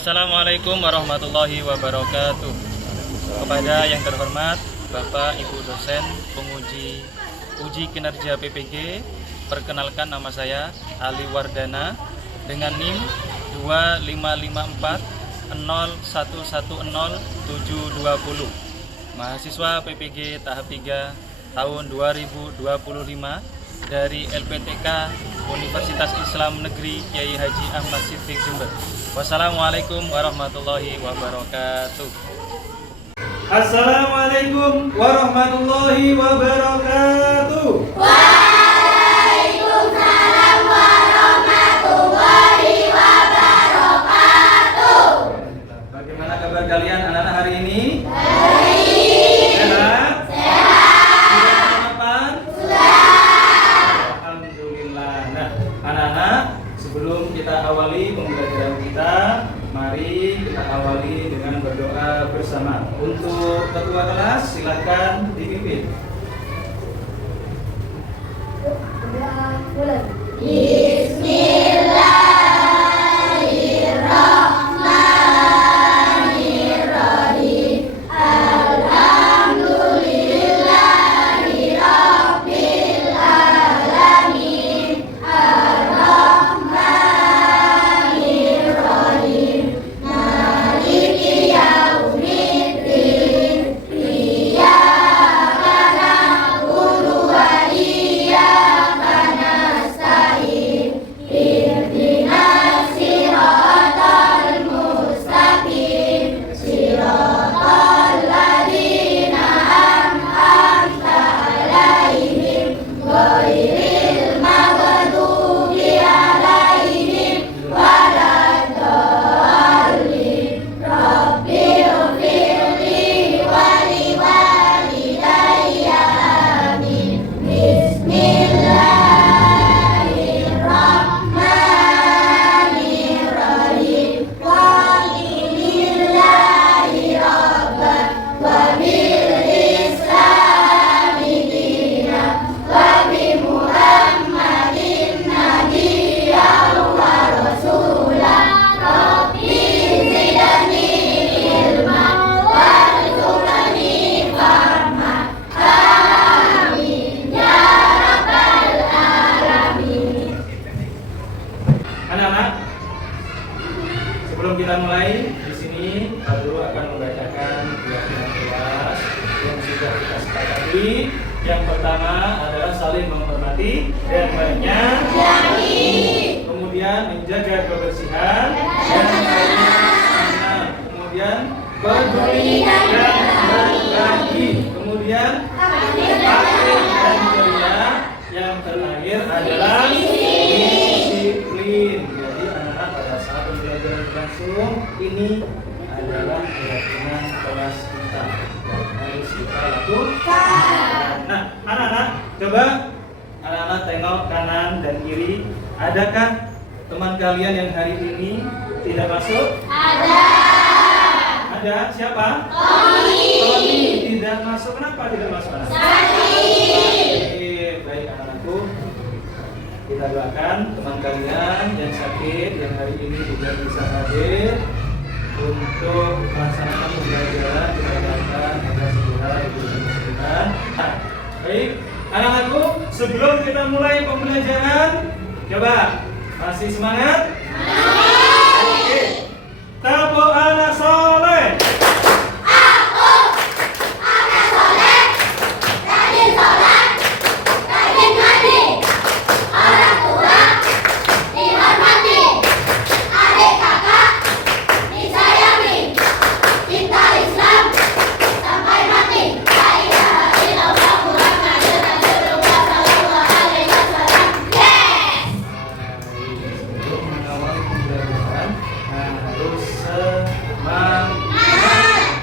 Assalamualaikum warahmatullahi wabarakatuh. Kepada yang terhormat Bapak Ibu dosen penguji uji kinerja PPG, perkenalkan nama saya Ali Wardana dengan NIM 25540110720, mahasiswa PPG tahap 3 tahun 2025 dari LPTK Universitas Islam Negeri Kiai Haji Ahmad Siddiq Jember. Wassalamualaikum warahmatullahi wabarakatuh. Assalamualaikum warahmatullahi wabarakatuh. Waalaikumsalam warahmatullahi wabarakatuh. Bagaimana kabar kalian anak-anak hari ini? Baik. Sehat? Sehat. Sudah sarapan? Sudah. Alhamdulillah. Nah, anak-anak, sebelum kita awali pembelajaran kita, mari kita awali dengan berdoa bersama. Untuk ketua kelas, silakan dipimpin. Bismillahirrahmanirrahim. Alhamdulillahi rabbil alamin. Ar-Rahmanirrahim. Maliki yaumiddin. Iyyaka na'budu wa iyyaka nasta'in. Ihdinas siratal mustaqim. Siratal ladzina an'amta 'alaihim ghairil maghdubi 'alaihim waladdallin. Rabbighfirli wa liwalidayya. Amin. Bismillahirrahmanirrahim. Walhamdulillahi rabban wa bil islami dinan wa bi Muhammadin nabiyyan wa rasulan. Rabbi zidni ilman warzuqni fahman. Amin ya rabbal alamin. Anak-anak, sebelum kita mulai, di sini Pak Guru akan membacakan kegiatan kelas yang sudah kita sepakati. Yang pertama adalah saling menghormati dan menyayangi. Kemudian menjaga kebersihan dan kebersihan. Kemudian peduli dan berbagi. Kemudian aktif dan ceria. Yang terakhir adalah disiplin. Jadi anak-anak, pada saat pembelajaran berlangsung, ini adalah keyakinan kelas kita yang harus kita lakukan. Nah, anak-anak, coba anak-anak tengok kanan dan kiri. Adakah teman kalian yang hari ini tidak masuk? Ada. Ada. Siapa? Tony. Tony tidak masuk. Kenapa tidak masuk, anak? Sakit. Baik anak-anakku, kita doakan teman kalian yang sakit yang hari ini tidak bisa hadir untuk melaksanakan pembelajaran. Kita doakan agar segera diberikan kesembuhan. Nah, baik anak-anakku, sebelum kita mulai pembelajaran, coba masih semangat? Oke. Tepuk anak soleh. Anak soleh, rajin sholat, rajin ngaji, orang tua dihormati, adik kakak disayangi, cinta Islam sampai mati. La ilaha illallah Muhammadur Rasulullah sallallahu alaihi wasallam. Yes. Untuk mengawal pembelajaran harus semangat.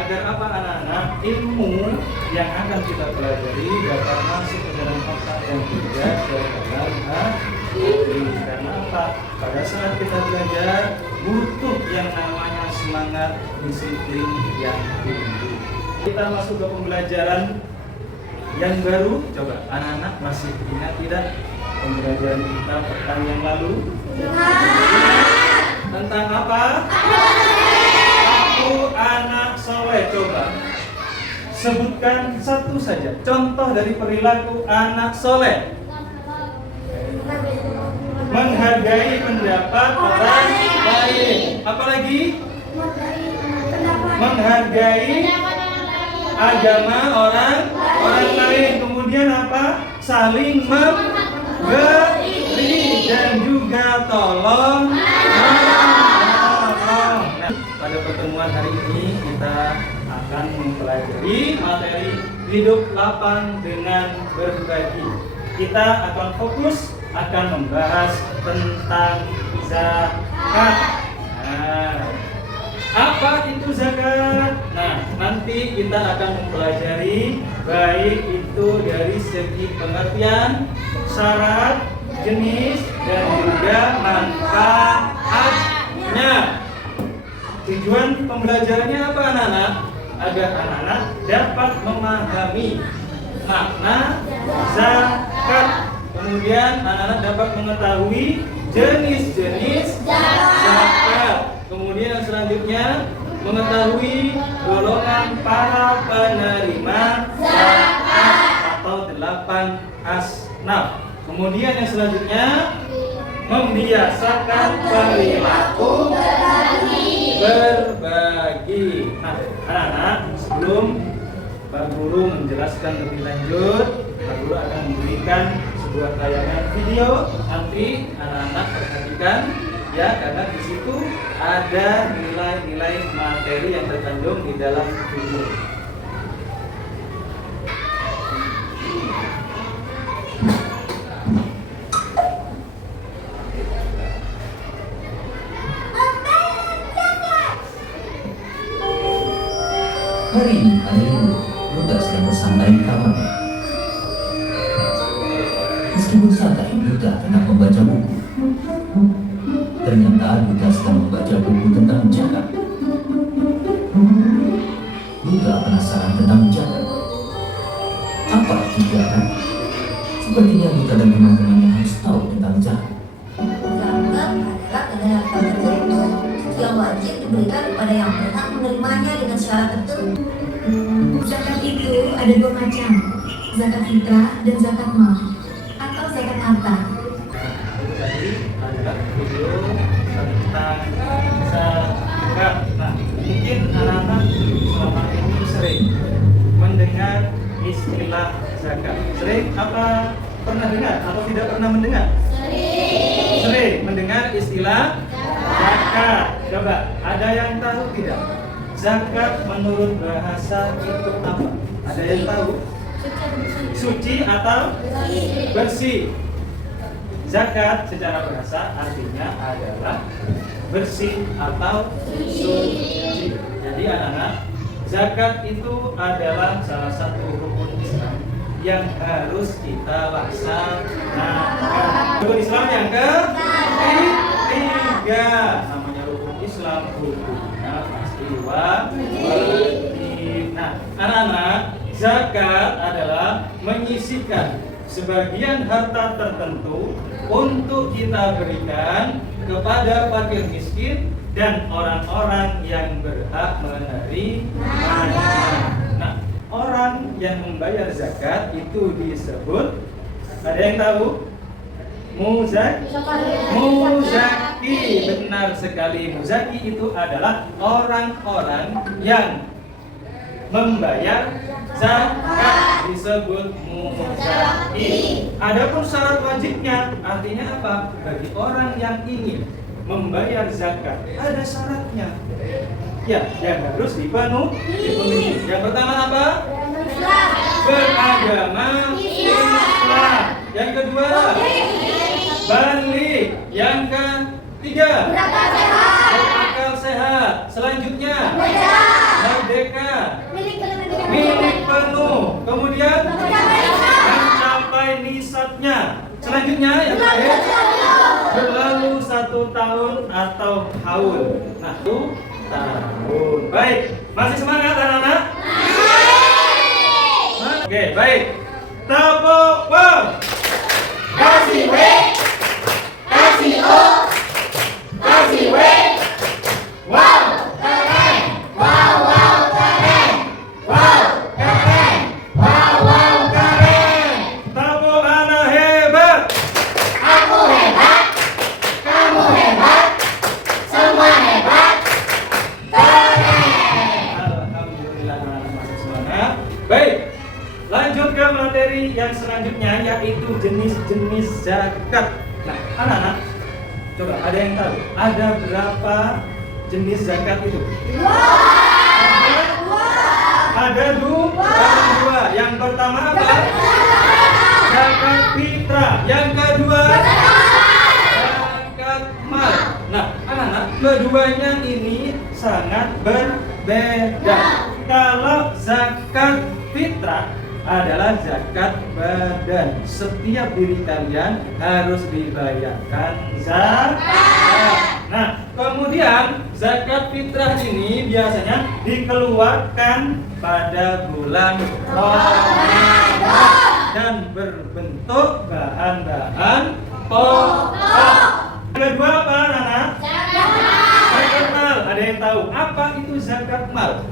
Agar apa anak-anak? Ilmu yang akan kita pelajari dapat masuk ke dalam otak dan juga ke dalam hati. Karena apa? Pada saat kita belajar butuh yang namanya semangat, disiplin yang tinggi. Kita masuk ke pembelajaran yang baru. Coba anak-anak masih ingat tidak pembelajaran kita pekan yang lalu? Tentang apa? perilaku anak soleh? Coba sebutkan satu saja contoh dari perilaku anak soleh. Menghargai pendapat orang lain. Apalagi? Menghargai agama orang lain. Kemudian apa? Saling memberi dan juga tolong menolong. Nah, pada pertemuan hari ini kita akan mempelajari materi hidup lapang dengan berbagi. Kita akan fokus membahas tentang zakat. Nah, apa itu zakat? Nah, nanti kita akan mempelajari baik itu dari segi pengertian, syarat, jenis, dan juga manfaatnya. Tujuan pembelajarannya apa anak-anak? Agar anak-anak dapat memahami makna zakat. Kemudian anak-anak dapat mengetahui jenis-jenis zakat. Kemudian yang selanjutnya mengetahui golongan para penerima zakat atau 8 asnaf. Kemudian yang selanjutnya membiasakan perilaku berbagi. Nah, anak-anak, sebelum Pak Guru menjelaskan lebih lanjut, Pak Guru akan memberikan sebuah tayangan video. Nanti anak-anak perhatikan ya, karena di situ ada nilai-nilai materi yang terkandung di dalam video. Hari ini hari libur, Buddha sedang bersantai di kamarnya. Meskipun santai, Buddha tengah membaca buku. Ternyata Buddha sedang membaca buku tentang zakat. Buddha penasaran tentang zakat. Apa itu zakat? Sepertinya Buddha dan teman-temannya harus tahu tentang zakat. Zakat adalah kendaraan tertentu yang wajib diberikan kepada yang berhak menerimanya dengan syarat tertentu. Zakat itu ada dua macam, zakat fitrah dan zakat mal atau zakat harta. Itu tadi adalah video tentang zakat. Nah, mungkin anak-anak selama ini sering mendengar istilah zakat. Sering apa pernah dengar atau tidak pernah mendengar? Sering mendengar istilah zakat. Coba, ada yang tahu tidak? Zakat menurut bahasa itu apa? Ada yang tahu? Suci atau bersih? Zakat secara bahasa artinya adalah bersih atau suci. Jadi anak-anak, zakat itu adalah salah satu rukun Islam yang harus kita laksanakan. Rukun Islam yang ketiga, namanya rukun Islam, hukumnya pasti wajib. Nah, anak-anak, zakat adalah menyisihkan sebagian harta tertentu untuk kita berikan kepada fakir miskin dan orang-orang yang berhak menerimanya. Nah, orang yang membayar zakat itu disebut, ada yang tahu? Muzaki. Benar sekali. Muzaki itu adalah orang-orang yang membayar zakat, disebut muzaki. Adapun syarat wajibnya artinya apa? Bagi orang yang ingin membayar zakat ada syaratnya. Ya, yang harus dipenuhi. Yang pertama apa? Beragama Islam. Yang kedua, balik. Yang ketiga, berakal sehat. Selanjutnya, merdeka. Milik penuh. Kemudian mencapai nisabnya. Selanjutnya yang terakhir, berlalu 1 tahun atau haul. Nah, 1 tahun. Baik, masih semangat anak-anak? Oke, baik. Tepuk tangan. Kasih W, kasih O, kasih W. Wow, keren. Wow. anak-anak, coba ada yang tahu ada berapa jenis zakat itu? Ada dua. Yang pertama apa? Zakat fitrah. Yang kedua zakat mal. Nah, anak-anak, keduanya ini sangat berbeda. Kalau zakat fitrah adalah zakat badan. Setiap diri kalian harus dibayarkan zakat. Nah, kemudian zakat fitrah ini biasanya dikeluarkan pada bulan Ramadan dan berbentuk bahan-bahan pokok. Kedua apa, Nana? Zakat mal. Ada yang tahu apa itu zakat mal?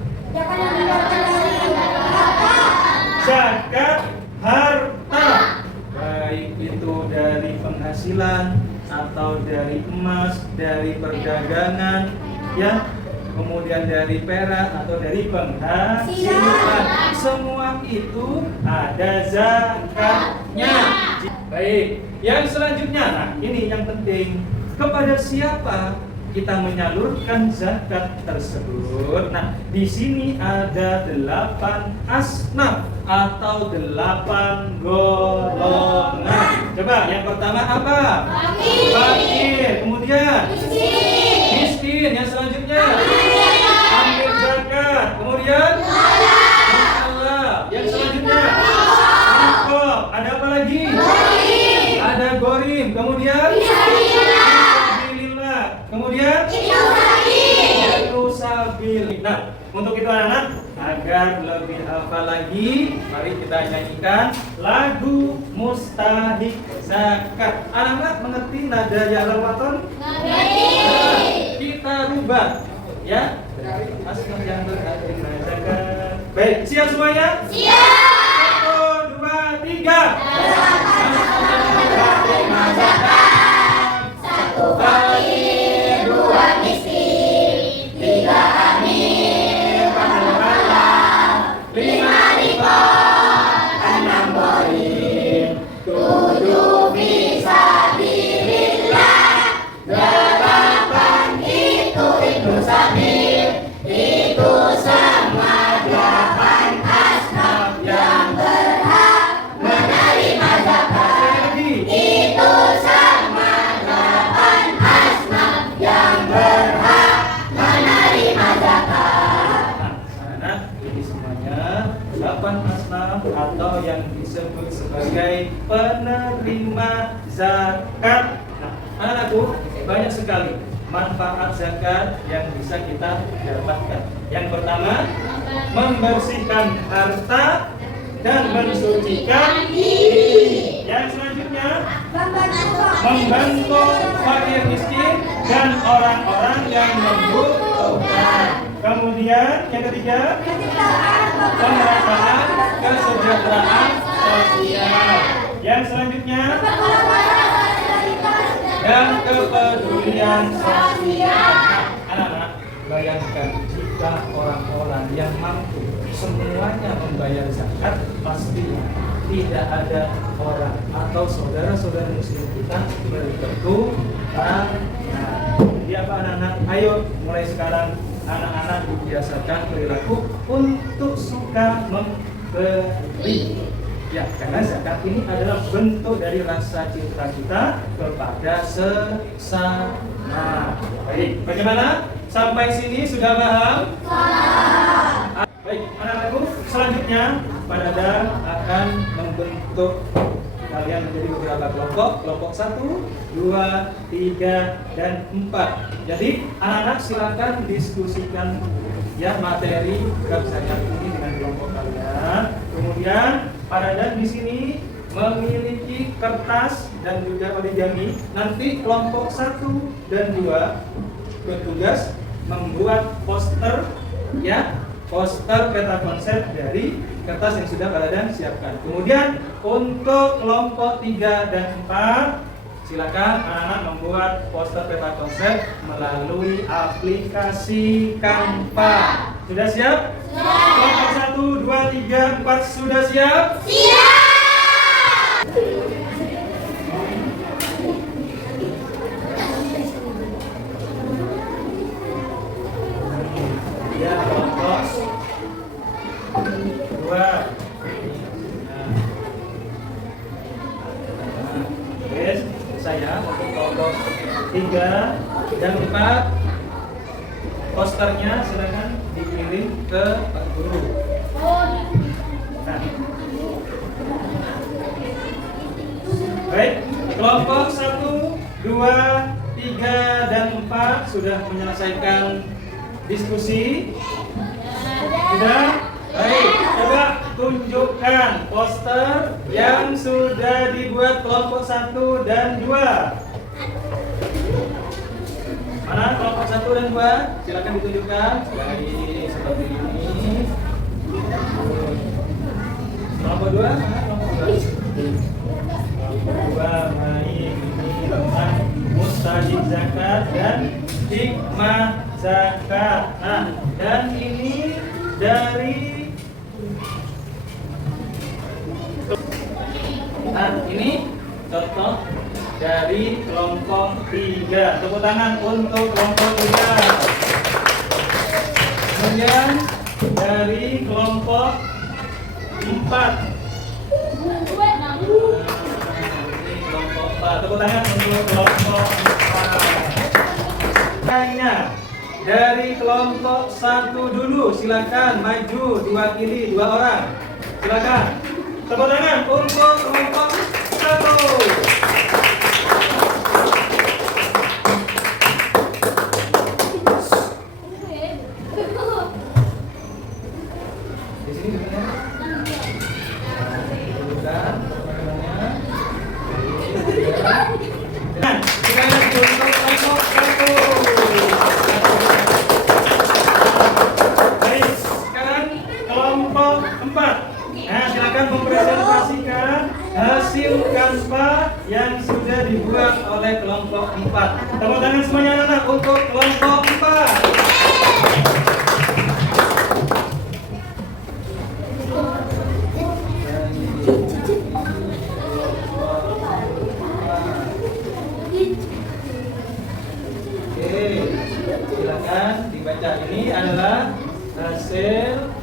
Zakat harta, baik itu dari penghasilan atau dari emas, dari perdagangan, ya, kemudian dari perak atau dari penghasilan, semua itu ada zakatnya. Baik, yang selanjutnya, nah ini yang penting, kepada siapa kita menyalurkan zakat tersebut? Nah, di sini ada 8 asnaf atau 8 golongan. Coba yang pertama apa? Fakir. Kemudian miskin. Yang selanjutnya ambil zakat. Kemudian Allah. Yang selanjutnya rikob. Ada apa lagi? Ada gorim. Kemudian kemudian sabil. Nah, untuk itu anak-anak, agar lebih hafal lagi, mari kita nyanyikan lagu Mustahik Zakat. Anak-anak mengerti nada ya lawaton? Kita rubah, ya. Asnaf yang berterima zakat. Baik, siap semuanya? Siap. 1, 2, 3. Berterima zakat. 1 fakir, 2 miskin, 3 amir, 4 malam, 5 rikob, 6 gorim, 7 fisabilillah, 8 itu ibnu sabil. Itu semua 8 asnaf yang berhak menerima zakat. Itu sama 8 asnaf yang berhak menerima zakat. Nah, anak-anak, ini semuanya 8 asnaf atau yang disebut sebagai penerima zakat. Nah, anak-anakku, banyak sekali manfaat zakat yang bisa kita dapatkan. Yang pertama, membersihkan harta dan mensucikan diri. Yang selanjutnya, membantu fakir miskin dan orang-orang yang membutuhkan. Kemudian yang ketiga, pemerataan kesejahteraan sosial. Yang selanjutnya, dan kepedulian sosial. Anak-anak, bayangkan jika orang-orang yang mampu semuanya membayar zakat, pasti tidak ada orang atau saudara-saudara muslim kita berketuhanan. Jadi apa anak-anak? Ayo mulai sekarang anak-anak dibiasakan perilaku untuk suka memberi. Ya, karena zakat ini adalah bentuk dari rasa cinta kita kepada sesama. Baik, bagaimana? Sampai sini sudah paham? Baik, anak-anakku, selanjutnya Pak Dadang akan membentuk kalian menjadi beberapa kelompok. Kelompok 1, 2, 3, dan 4. Jadi, anak-anak silakan diskusikan ya materi bab zakat ini dengan kelompok kalian. Kemudian Pak Dadang di sini memiliki kertas dan juga origami. Nanti kelompok 1 dan 2 bertugas membuat poster, ya, poster peta konsep dari kertas yang sudah Pak Dadang siapkan. Kemudian untuk kelompok 3 dan 4, silakan anak-anak membuat poster peta konsep melalui aplikasi Canva. Sudah siap? Siap. Kelompok 1, 2, 3, 4 sudah siap? Siap. kelompok 3 dan 4 posternya silakan dikirim ke Pak Guru. Nah. Baik, kelompok 1, 2, 3, dan 4 sudah menyelesaikan diskusi. Sudah? Baik, coba tunjukkan poster yang sudah dibuat kelompok 1 dan 2. Mana kelompok 1 dan 2? Silakan ditunjukkan. Baik, seperti ini. Kelompok 2? Mana kelompok 2? Kelompok 2, baik. Ini tentang mustahik zakat dan hikmah zakat. Nah, dan ini dari ini contoh dari kelompok 3. Tepuk tangan untuk kelompok 3. Kemudian dari kelompok 4. Ini kelompok 4. Tepuk tangan untuk kelompok 4. Tanya dari kelompok 1 dulu, silakan maju diwakili 2 orang. Silakan. Tepuk tangan untuk kelompok 1. Hasil Canva yang sudah dibuat oleh kelompok 4. Tepuk tangan semuanya anak-anak untuk kelompok 4. Oke, silakan dibaca. Ini adalah hasil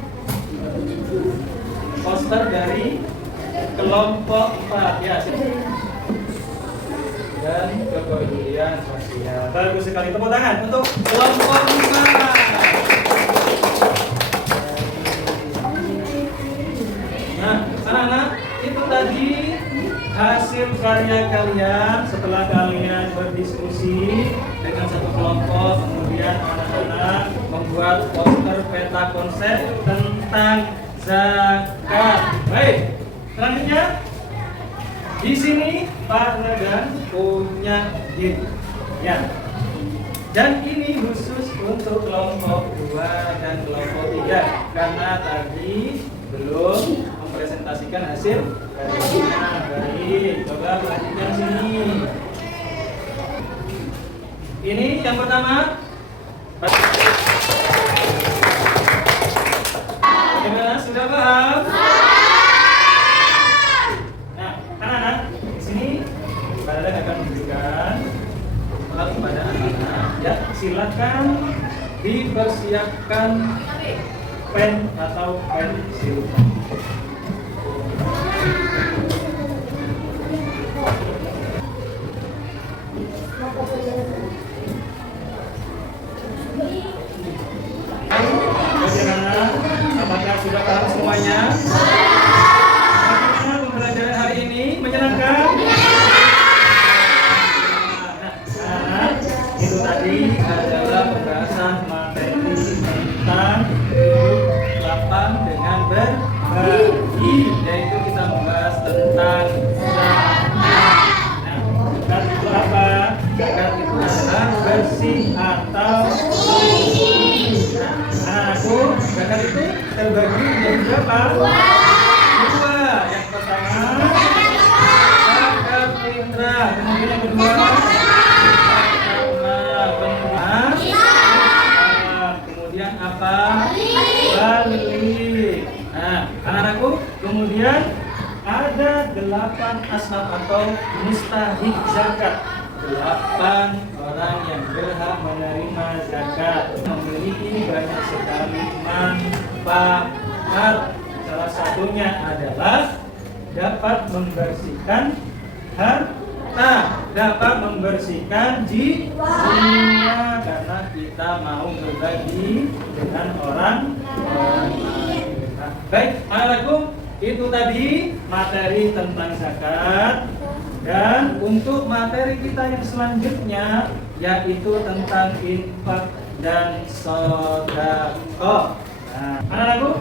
poster dari kelompok 4 ya. Dan kepedulian sosial. Bagus sekali, tepuk tangan untuk kelompok 4. Nah, anak-anak, itu tadi hasil karya kalian setelah kalian berdiskusi dengan satu kelompok, kemudian anak-anak membuat poster peta konsep tentang zakat. Baik. Selanjutnya, di sini Pak Radan punya game, ya. Dan ini khusus untuk kelompok 2 dan kelompok 3 karena tadi belum mempresentasikan hasil karyanya. Baik, coba perhatikan sini. Ini yang pertama. Gimana? Sudah paham? Akan memberikan alat kepada anak-anak ya, silakan dipersiapkan pen atau pensil. Bagaimana? Apakah sudah paham semuanya? Bagaimana pembelajaran hari ini? Menyenangkan? Itu tadi adalah pembahasan materi tentang duduk lapang dengan berbagi, yaitu kita membahas tentang zakat. Nah, zakat itu apa? Zakat itu adalah bersih atau suci. Nah, aku zakat itu terbagi menjadi berapa? 2. Yang pertama zakat fitrah, kemudian yang kedua kemudian apa? Balik. Nah, anak-anakku, kemudian ada 8 asnaf atau mustahik zakat. 8 orang yang berhak menerima zakat, memiliki banyak sekali manfaat. Salah satunya adalah dapat membersihkan harta. kita dapat membersihkan jiwa karena kita mau berbagi dengan orang lain. Nah, baik, Assalamualaikum. Itu tadi materi tentang zakat. Dan untuk materi kita yang selanjutnya yaitu tentang infak dan sedekah. Nah, anak-anakku,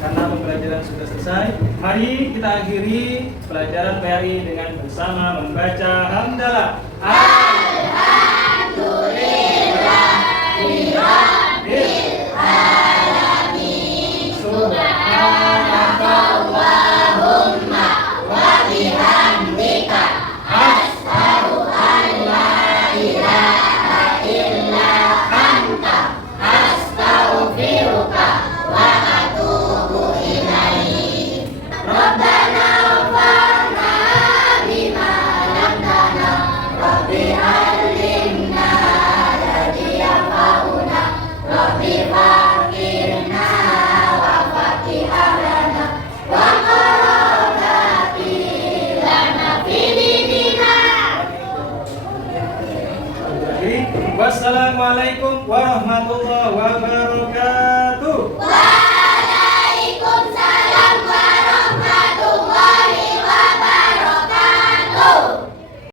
karena pembelajaran sudah selesai, mari kita akhiri pelajaran PRI dengan bersama membaca hamdalah. Alhamdulillahirabbil alamin. Subhanakallahumma wa bihamdika asyhadu an la ilaha illa anta astaghfiruka wa atubu ilaik. Rabbana wa'afna bima lamtana Rabbi alimna ladzi yanfa'una Rabbi fakirna wa fatihah lana wa qarabati lana fidinina. Wassalamualaikum warahmatullahi wabarakatuh.